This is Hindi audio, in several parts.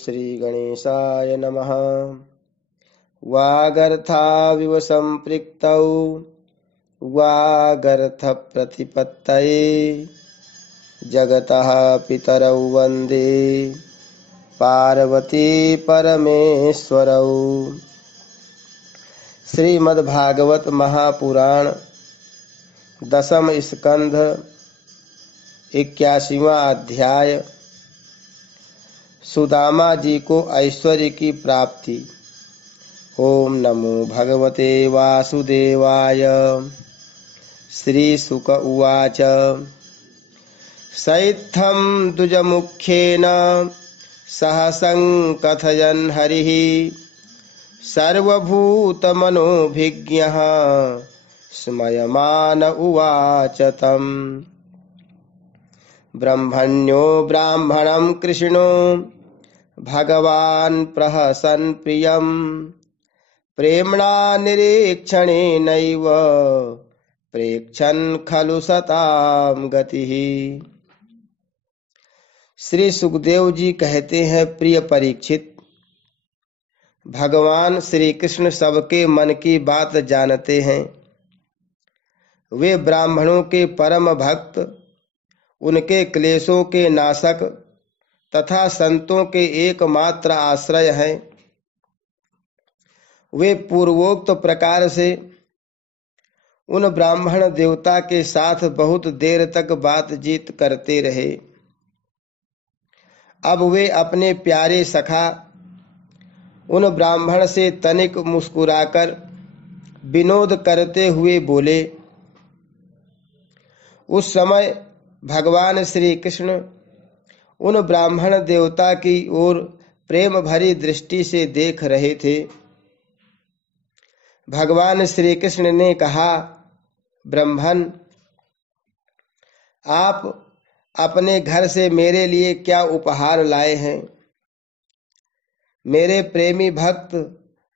श्री गणेशाय नमः। वागर्थाविव सम्पृक्तौ वागर्थ प्रतिपत्तये जगतः पितरौ वन्दे पार्वती परमेश्वरौ। श्रीमद्भागवत महापुराण दशम स्कंध 81वां अध्याय। सुदामा जी को ऐश्वर्य की प्राप्ति। ओम नमो भगवते वासुदेवाय। श्री शुक उवाच। सैत्थं द्विजमुख्येन सह संकथयन् हरिः सर्वभूतमनोभिज्ञः स्मयमान उवाच तम्। ब्रह्मण्यो ब्राह्मणं कृष्णो भगवान् प्रहसन् प्रियम् प्रेम्णा निरीक्षणेनैव प्रेक्षन् खलु सतां गतिः। श्री सुखदेव जी कहते हैं, प्रिय परीक्षित, भगवान श्री कृष्ण सबके मन की बात जानते हैं। वे ब्राह्मणों के परम भक्त, उनके क्लेशों के नाशक तथा संतों के एकमात्र आश्रय हैं। वे पूर्वोक्त प्रकार से उन ब्राह्मण देवता के साथ बहुत देर तक बातचीत करते रहे। अब वे अपने प्यारे सखा उन ब्राह्मण से तनिक मुस्कुराकर विनोद करते हुए बोले। उस समय भगवान श्री कृष्ण उन ब्राह्मण देवता की ओर प्रेम भरी दृष्टि से देख रहे थे। भगवान श्री कृष्ण ने कहा, ब्रह्मन, आप अपने घर से मेरे लिए क्या उपहार लाए हैं? मेरे प्रेमी भक्त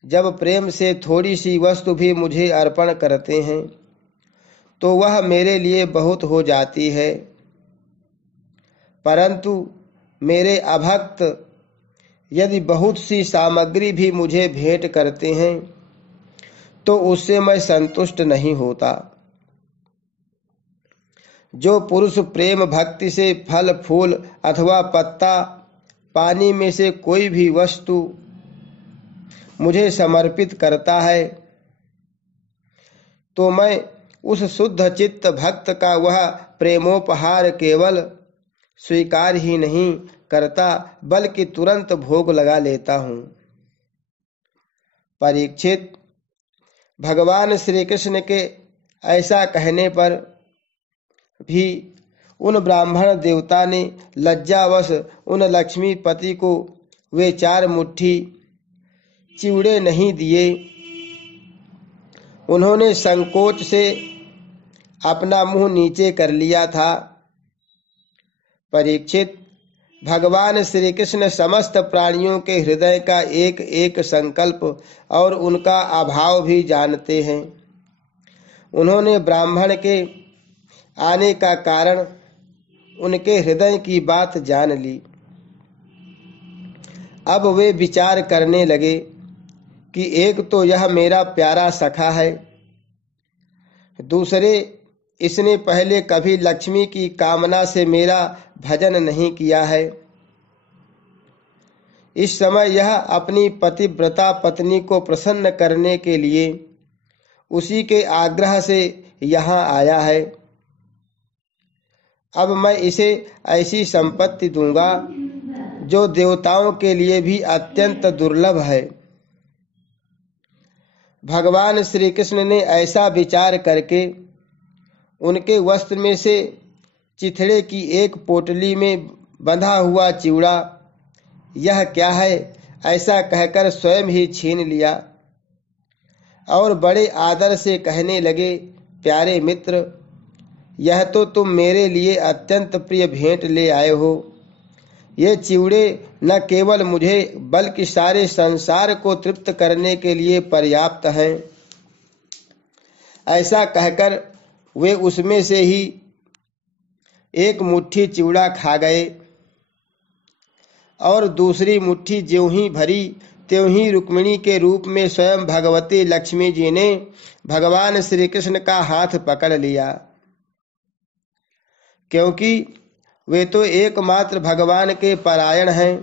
जब प्रेम से थोड़ी सी वस्तु भी मुझे अर्पण करते हैं तो वह मेरे लिए बहुत हो जाती है, परंतु मेरे अभक्त यदि बहुत सी सामग्री भी मुझे भेंट करते हैं तो उससे मैं संतुष्ट नहीं होता। जो पुरुष प्रेम भक्ति से फल फूल अथवा पत्ता पानी में से कोई भी वस्तु मुझे समर्पित करता है तो मैं उस शुद्ध चित्त भक्त का वह प्रेमोपहार केवल स्वीकार ही नहीं करता बल्कि तुरंत भोग लगा लेता हूँ। परीक्षित, भगवान श्री कृष्ण के ऐसा कहने पर भी उन ब्राह्मण देवता ने लज्जावश उन लक्ष्मीपति को वे 4 मुट्ठी चिवड़े नहीं दिए। उन्होंने संकोच से अपना मुंह नीचे कर लिया था। परीक्षित, भगवान श्री कृष्ण समस्त प्राणियों के हृदय का एक एक संकल्प और उनका अभाव भी जानते हैं। उन्होंने ब्राह्मण के आने का कारण उनके हृदय की बात जान ली। अब वे विचार करने लगे कि एक तो यह मेरा प्यारा सखा है, दूसरे इसने पहले कभी लक्ष्मी की कामना से मेरा भजन नहीं किया है। इस समय यह अपनी पतिव्रता पत्नी को प्रसन्न करने के लिए उसी के आग्रह से यहाँ आया है। अब मैं इसे ऐसी संपत्ति दूंगा जो देवताओं के लिए भी अत्यंत दुर्लभ है। भगवान श्री कृष्ण ने ऐसा विचार करके उनके वस्त्र में से चिथड़े की एक पोटली में बंधा हुआ चिवड़ा, यह क्या है ऐसा कहकर स्वयं ही छीन लिया और बड़े आदर से कहने लगे, प्यारे मित्र, यह तो तुम मेरे लिए अत्यंत प्रिय भेंट ले आए हो। ये चिवड़े न केवल मुझे बल्कि सारे संसार को तृप्त करने के लिए पर्याप्त हैं। ऐसा कहकर वे उसमें से ही एक मुट्ठी चिवड़ा खा गए और दूसरी मुट्ठी ज्यों ही भरी त्यों ही रुक्मिणी के रूप में स्वयं भगवती लक्ष्मी जी ने भगवान श्री कृष्ण का हाथ पकड़ लिया, क्योंकि वे तो एकमात्र भगवान के परायण हैं,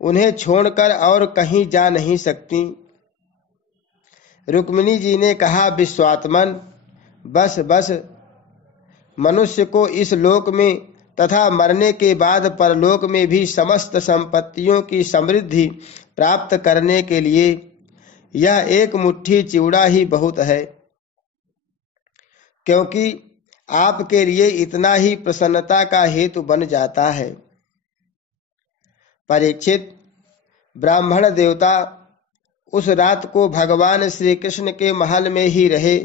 उन्हें छोड़कर और कहीं जा नहीं सकती। रुक्मिणी जी ने कहा, विश्वात्मन, बस बस, मनुष्य को इस लोक में तथा मरने के बाद परलोक में भी समस्त संपत्तियों की समृद्धि प्राप्त करने के लिए यह एक मुट्ठी चिवड़ा ही बहुत है, क्योंकि आपके लिए इतना ही प्रसन्नता का हेतु बन जाता है। परीक्षित, ब्राह्मण देवता उस रात को भगवान श्री कृष्ण के महल में ही रहे।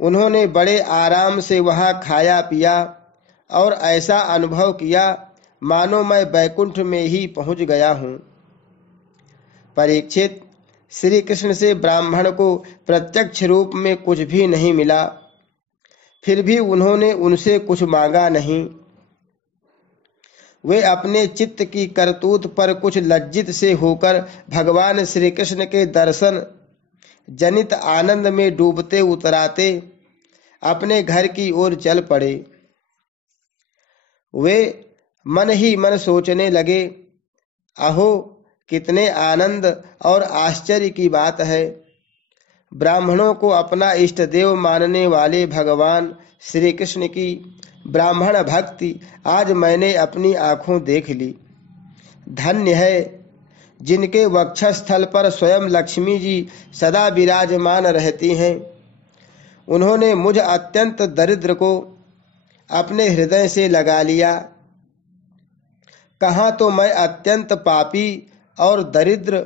उन्होंने बड़े आराम से वहां खाया पिया और ऐसा अनुभव किया मानो मैं बैकुंठ में ही पहुंच गया हूं। परीक्षित, श्री कृष्ण से ब्राह्मण को प्रत्यक्ष रूप में कुछ भी नहीं मिला, फिर भी उन्होंने उनसे कुछ मांगा नहीं। वे अपने चित्त की करतूत पर कुछ लज्जित से होकर भगवान श्री कृष्ण के दर्शन जनित आनंद में डूबते उतराते अपने घर की ओर चल पड़े। वे मन ही मन सोचने लगे, अहो कितने आनंद और आश्चर्य की बात है, ब्राह्मणों को अपना इष्ट देव मानने वाले भगवान श्री कृष्ण की ब्राह्मण भक्ति आज मैंने अपनी आंखों देख ली। धन्य है जिनके वक्षस्थल पर स्वयं लक्ष्मी जी सदा विराजमान रहती हैं। उन्होंने मुझ अत्यंत दरिद्र को अपने हृदय से लगा लिया। कहाँ तो मैं अत्यंत पापी और दरिद्र,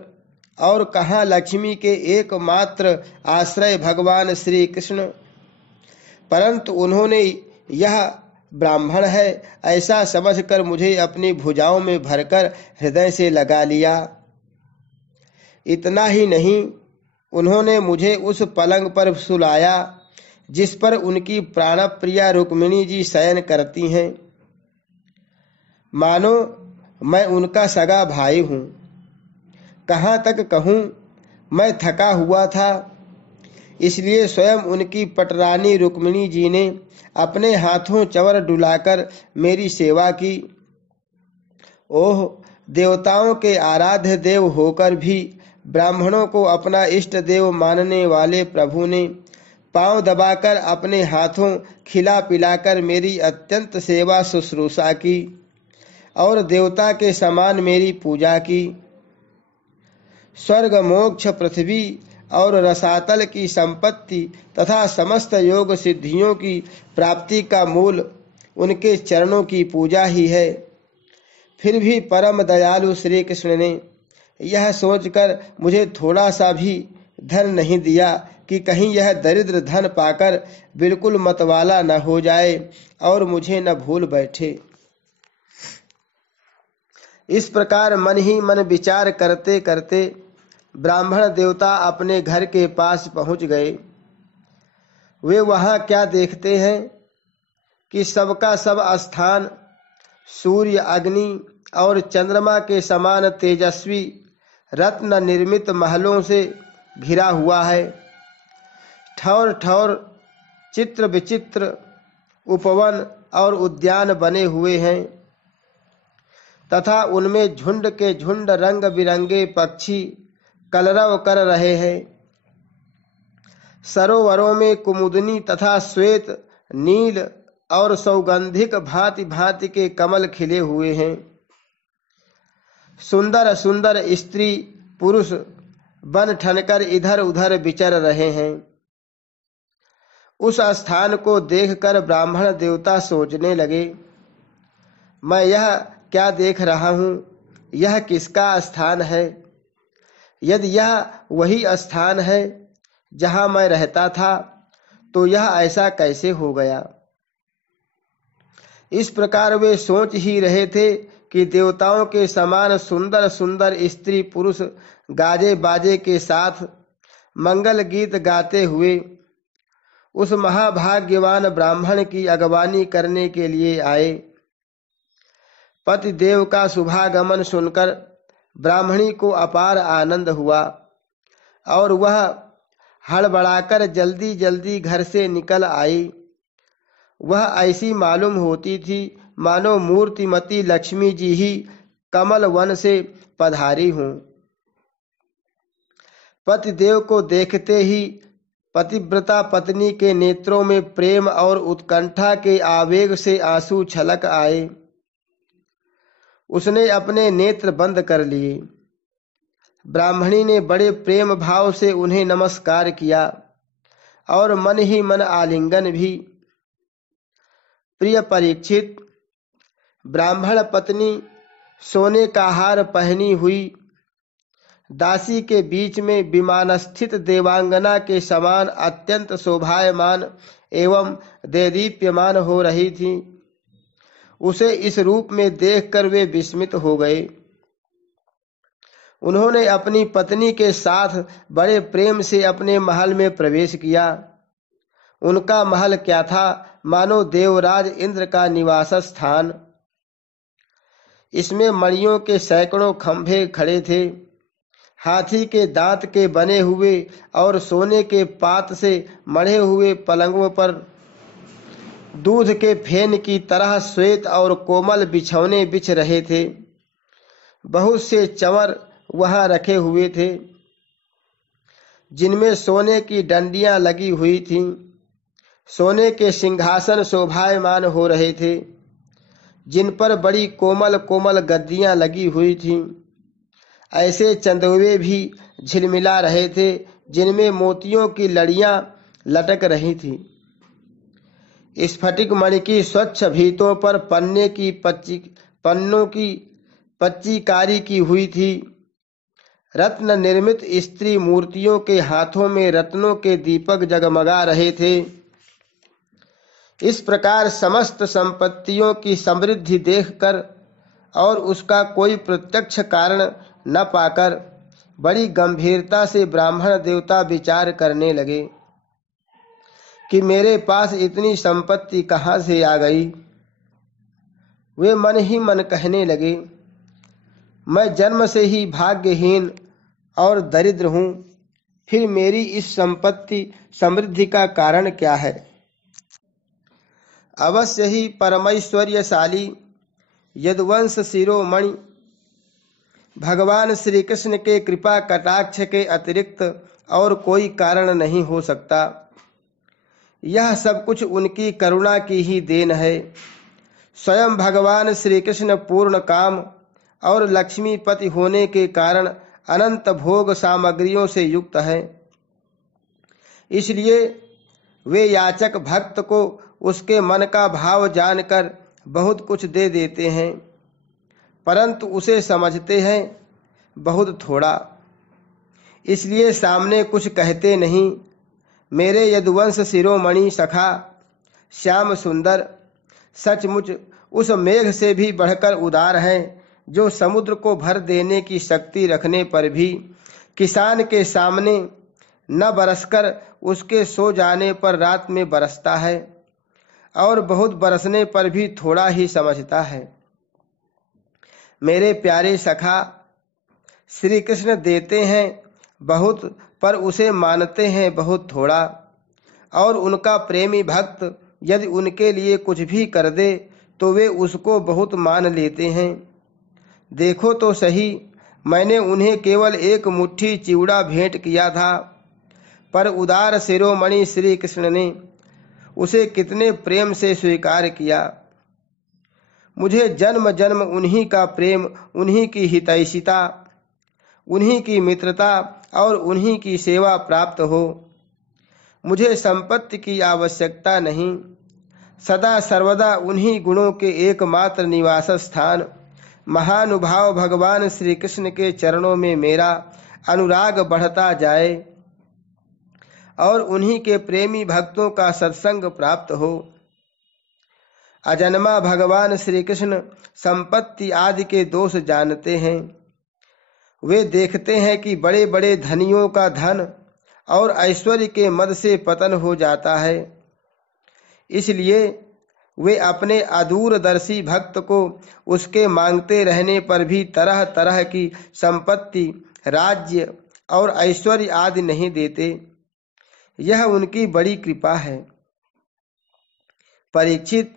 और कहाँ लक्ष्मी के एकमात्र आश्रय भगवान श्री कृष्ण। परंतु उन्होंने यह ब्राह्मण है ऐसा समझकर मुझे अपनी भुजाओं में भरकर हृदय से लगा लिया। इतना ही नहीं, उन्होंने मुझे उस पलंग पर सुलाया जिस पर उनकी प्राणप्रिया रुक्मिणी जी शयन करती हैं, मानो मैं उनका सगा भाई हूँ। कहाँ तक कहूँ, मैं थका हुआ था, इसलिए स्वयं उनकी पटरानी रुक्मिणी जी ने अपने हाथों चवर डुलाकर मेरी सेवा की। ओह, देवताओं के आराध्य देव होकर भी ब्राह्मणों को अपना इष्ट देव मानने वाले प्रभु ने पांव दबाकर अपने हाथों खिला पिलाकर मेरी अत्यंत सेवा शुश्रूषा की और देवता के समान मेरी पूजा की। स्वर्ग, मोक्ष, पृथ्वी और रसातल की संपत्ति तथा समस्त योग सिद्धियों की प्राप्ति का मूल उनके चरणों की पूजा ही है। फिर भी परम दयालु श्री कृष्ण ने यह सोचकर मुझे थोड़ा सा भी धन नहीं दिया कि कहीं यह दरिद्र धन पाकर बिल्कुल मतवाला न हो जाए और मुझे न भूल बैठे। इस प्रकार मन ही मन विचार करते करते ब्राह्मण देवता अपने घर के पास पहुंच गए। वे वहां क्या देखते हैं कि सबका सब स्थान सूर्य, अग्नि और चंद्रमा के समान तेजस्वी रत्न निर्मित महलों से घिरा हुआ है। ठौर ठौर चित्र विचित्र उपवन और उद्यान बने हुए हैं तथा उनमें झुंड के झुंड रंग बिरंगे पक्षी कलरव कर रहे हैं। सरोवरों में कुमुदनी तथा श्वेत, नील और सौगंधिक भांति भांति के कमल खिले हुए हैं। सुंदर सुंदर स्त्री पुरुष बन ठनकर इधर उधर विचर रहे हैं। उस स्थान को देखकर ब्राह्मण देवता सोचने लगे, मैं यह क्या देख रहा हूँ, यह किसका स्थान है? यदि यह वही स्थान है जहाँ मैं रहता था तो यह ऐसा कैसे हो गया? इस प्रकार वे सोच ही रहे थे कि देवताओं के समान सुंदर सुंदर स्त्री पुरुष गाजे बाजे के साथ मंगल गीत गाते हुए उस महाभाग्यवान ब्राह्मण की अगवानी करने के लिए आए। पतिदेव का शुभागमन सुनकर ब्राह्मणी को अपार आनंद हुआ और वह हड़बड़ाकर जल्दी जल्दी घर से निकल आई। वह ऐसी मालूम होती थी मानो मूर्तिमती लक्ष्मी जी ही कमल वन से पधारी हूं। पतिदेव को देखते ही पतिव्रता पत्नी के नेत्रों में प्रेम और उत्कंठा के आवेग से आंसू छलक आए। उसने अपने नेत्र बंद कर लिए। ब्राह्मणी ने बड़े प्रेम भाव से उन्हें नमस्कार किया और मन ही मन आलिंगन भी। प्रिय परीक्षित, ब्राह्मण पत्नी सोने का हार पहनी हुई दासी के बीच में विमानस्थित देवांगना के समान अत्यंत शोभायमान एवं देदीप्यमान हो रही थी। उसे इस रूप में देखकर वे विस्मित हो गए। उन्होंने अपनी पत्नी के साथ बड़े प्रेम से अपने महल में प्रवेश किया। उनका महल क्या था, मानो देवराज इंद्र का निवास स्थान। इसमें मणियों के सैकड़ों खंभे खड़े थे। हाथी के दांत के बने हुए और सोने के पात से मढ़े हुए पलंगों पर दूध के फेन की तरह श्वेत और कोमल बिछौने बिछ रहे थे। बहुत से चंवर वहां रखे हुए थे जिनमें सोने की डंडियां लगी हुई थीं। सोने के सिंहासन शोभायमान हो रहे थे जिन पर बड़ी कोमल कोमल गद्दियां लगी हुई थीं। ऐसे चंदुए भी झिलमिला रहे थे जिनमें मोतियों की लड़ियां लटक रही थीं। स्फटिक मणि की स्वच्छ भीतों पर पन्नों की पच्चीकारी की हुई थी। रत्न निर्मित स्त्री मूर्तियों के हाथों में रत्नों के दीपक जगमगा रहे थे। इस प्रकार समस्त संपत्तियों की समृद्धि देखकर और उसका कोई प्रत्यक्ष कारण न पाकर बड़ी गंभीरता से ब्राह्मण देवता विचार करने लगे कि मेरे पास इतनी संपत्ति कहाँ से आ गई। वे मन ही मन कहने लगे, मैं जन्म से ही भाग्यहीन और दरिद्र हूँ, फिर मेरी इस संपत्ति समृद्धि का कारण क्या है। अवश्य ही परमैश्वर्यशाली यदुवंश शिरोमणि भगवान श्री कृष्ण के कृपा कटाक्ष के अतिरिक्त और कोई कारण नहीं हो सकता। यह सब कुछ उनकी करुणा की ही देन है। स्वयं भगवान श्री कृष्ण पूर्ण काम और लक्ष्मीपति होने के कारण अनंत भोग सामग्रियों से युक्त है। इसलिए वे याचक भक्त को उसके मन का भाव जानकर बहुत कुछ दे देते हैं, परंतु उसे समझते हैं बहुत थोड़ा। इसलिए सामने कुछ कहते नहीं। मेरे यदुवंश शिरोमणि सखा श्याम सुंदर सचमुच उस मेघ से भी बढ़कर उदार हैं जो समुद्र को भर देने की शक्ति रखने पर भी किसान के सामने न बरसकर उसके सो जाने पर रात में बरसता है और बहुत बरसने पर भी थोड़ा ही समझता है। मेरे प्यारे सखा, श्री कृष्ण देते हैं बहुत पर उसे मानते हैं बहुत थोड़ा, और उनका प्रेमी भक्त यदि उनके लिए कुछ भी कर दे तो वे उसको बहुत मान लेते हैं। देखो तो सही, मैंने उन्हें केवल एक मुट्ठी चिवड़ा भेंट किया था, पर उदार शिरोमणि श्री कृष्ण ने उसे कितने प्रेम से स्वीकार किया। मुझे जन्म जन्म उन्हीं का प्रेम, उन्हीं की हितैषिता, उन्हीं की मित्रता और उन्हीं की सेवा प्राप्त हो। मुझे संपत्ति की आवश्यकता नहीं। सदा सर्वदा उन्हीं गुणों के एकमात्र निवास स्थान महानुभाव भगवान श्री कृष्ण के चरणों में मेरा अनुराग बढ़ता जाए और उन्हीं के प्रेमी भक्तों का सत्संग प्राप्त हो। अजन्मा भगवान श्री कृष्ण संपत्ति आदि के दोष जानते हैं। वे देखते हैं कि बड़े बड़े धनियों का धन और ऐश्वर्य के मद से पतन हो जाता है। इसलिए वे अपने अदूरदर्शी भक्त को उसके मांगते रहने पर भी तरह तरह की संपत्ति, राज्य और ऐश्वर्य आदि नहीं देते। यह उनकी बड़ी कृपा है। परीक्षित,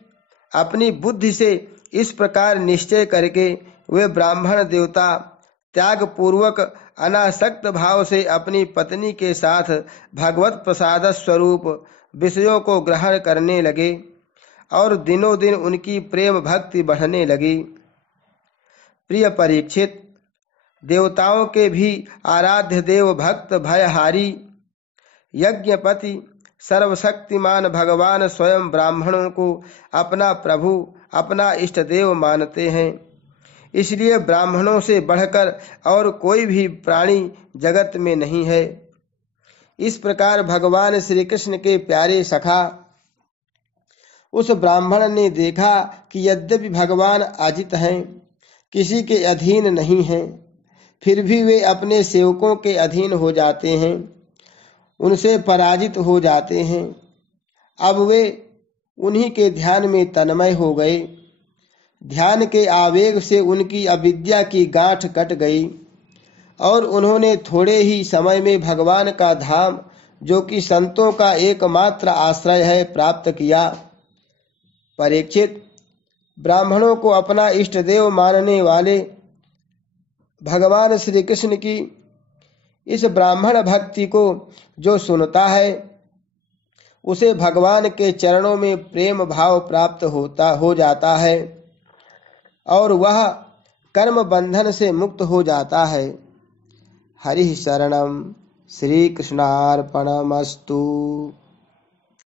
अपनी बुद्धि से इस प्रकार निश्चय करके वे ब्राह्मण देवता त्याग पूर्वक अनासक्त भाव से अपनी पत्नी के साथ भगवत प्रसाद स्वरूप विषयों को ग्रहण करने लगे और दिनों दिन उनकी प्रेम भक्ति बढ़ने लगी। प्रिय परीक्षित, देवताओं के भी आराध्य देव भक्त भयहारी यज्ञपति सर्वशक्तिमान भगवान स्वयं ब्राह्मणों को अपना प्रभु, अपना इष्ट देव मानते हैं। इसलिए ब्राह्मणों से बढ़कर और कोई भी प्राणी जगत में नहीं है। इस प्रकार भगवान श्री कृष्ण के प्यारे सखा उस ब्राह्मण ने देखा कि यद्यपि भगवान अजित हैं, किसी के अधीन नहीं हैं, फिर भी वे अपने सेवकों के अधीन हो जाते हैं, उनसे पराजित हो जाते हैं। अब वे उन्हीं के ध्यान में तन्मय हो गए। ध्यान के आवेग से उनकी अविद्या की गांठ कट गई और उन्होंने थोड़े ही समय में भगवान का धाम, जो कि संतों का एकमात्र आश्रय है, प्राप्त किया। परीक्षित, ब्राह्मणों को अपना इष्ट देव मानने वाले भगवान श्री कृष्ण की इस ब्राह्मण भक्ति को जो सुनता है, उसे भगवान के चरणों में प्रेम भाव प्राप्त हो जाता है और वह कर्म बंधन से मुक्त हो जाता है। हरि शरणम। श्री कृष्णार्पणमस्तु।